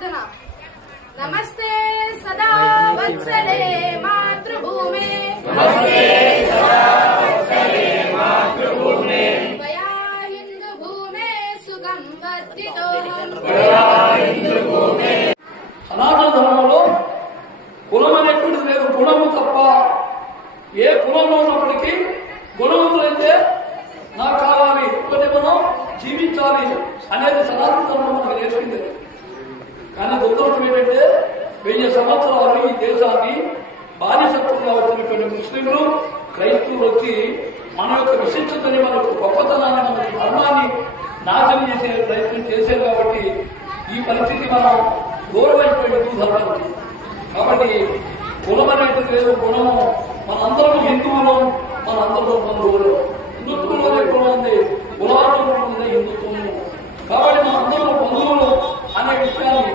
ప్రార్థన. నమస్తే సదా వత్సలే మాతృభూమే. భూమే సుగం వర్ధితో. సనాతన ధర్మంలో కులం అనేటువంటిది లేదు గుణము తప్ప ఏ కులంలో ఉన్నప్పటికీ గుణవంతులైతే నాకు కావాలి. ఒకటి మనం జీవించాలి అనేది సనాతన ధర్మం మనకు నేర్చుకుంది కానీ దుర్దృష్టం ఏంటంటే వెయ్యి సంవత్సరాలు ఈ దేశాన్ని బానిసత్వంగా వచ్చినటువంటి ముస్లింలు. క్రైస్తవులు వచ్చి మన యొక్క విశిష్టతని మన యొక్క గొప్పతనాన్ని మన ధర్మాన్ని నాశనం చేసే ప్రయత్నం చేశారు కాబట్టి ఈ పరిస్థితి మనం దూరం అయిపోయి కాబట్టి కులం అనేటువంటి లేదు గుణము మనందరం హిందువులు మనందరం బంధువులు. హిందుత్వంలోనే కులం ఉంది. కులాలు హిందుత్వము కాబట్టి మనందరం బంధువులు అనే విషయాన్ని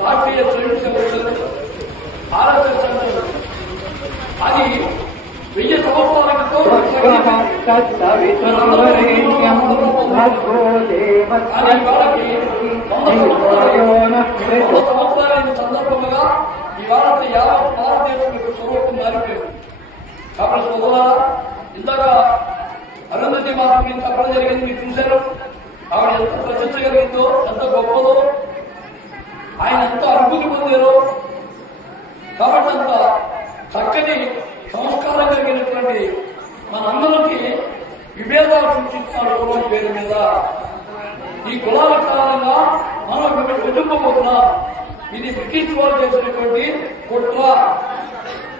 రాష్ట్రీయ స్వయం సేవకులు ఆర్ఎస్ఎస్ అంటారు అది వెయ్యి సంవత్సరాల కర్తవితుర్వరేణ్యం భర్గో దేవస్య కానీ వాళ్ళకి వంద సంవత్సరాలు సందర్భంగా ఇవాళ యావత్ భారతదేశం యొక్క స్వరూపం మారిపోయింది కాబట్టి సోదరా ఇందాక అరుంధతి ఇంత చెప్పడం జరిగింది మీరు చూశారు ఆవిడ ఎంత ప్రశంస ఎంత గొప్పదో ఆయన ఎంత అనుభూతి పొందారో కాబట్టి అంత చక్కని సంస్కారం కలిగినటువంటి మనందరికీ విభేదాలు సృష్టిస్తున్నారు కులం పేరు మీద. ఈ కులాల కారణంగా మనం విభజింపబోతున్నాం ఇది బ్రిటిష్ వాళ్ళు చేసినటువంటి కుట్ర.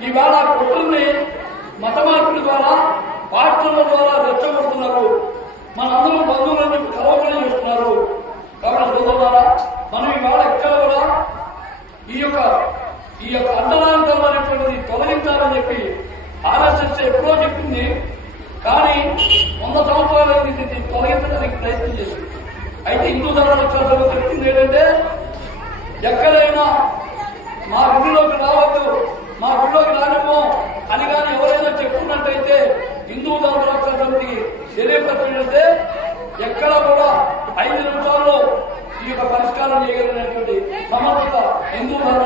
ఈవేళ కుట్రని మత మార్పుల ద్వారా పార్టీల ద్వారా రెచ్చగొడుతున్నారు. మనందరం బంధువులను కలవకలు చేస్తున్నారు కాబట్టి సోదరులారా మనం ఇవాళ ఎక్కడ కూడా ఈ యొక్క ఈ యొక్క అనేటువంటిది తొలగించాలని చెప్పి ఆర్ఎస్ఎస్ ఎప్పుడో చెప్పింది. కానీ వంద సంవత్సరాలైంది దీన్ని తొలగించడానికి ప్రయత్నం చేసింది. అయితే హిందూ ధర్మ చెప్పింది ఏంటంటే ఎక్కడైనా మా గుడిలోకి రావద్దు మా గుడిలోకి రానివ్వం అని కానీ ఎవరైనా చెప్పుకున్నట్టయితే హిందూ ధర్మరక్షణ సమితి తెలియపరిచినట్లయితే ఎక్కడ కూడా ఐదు నిమిషాల్లో ఈ యొక్క పరిష్కారం చేయగలిగినటువంటి సమర్థత హిందూ ధర్మ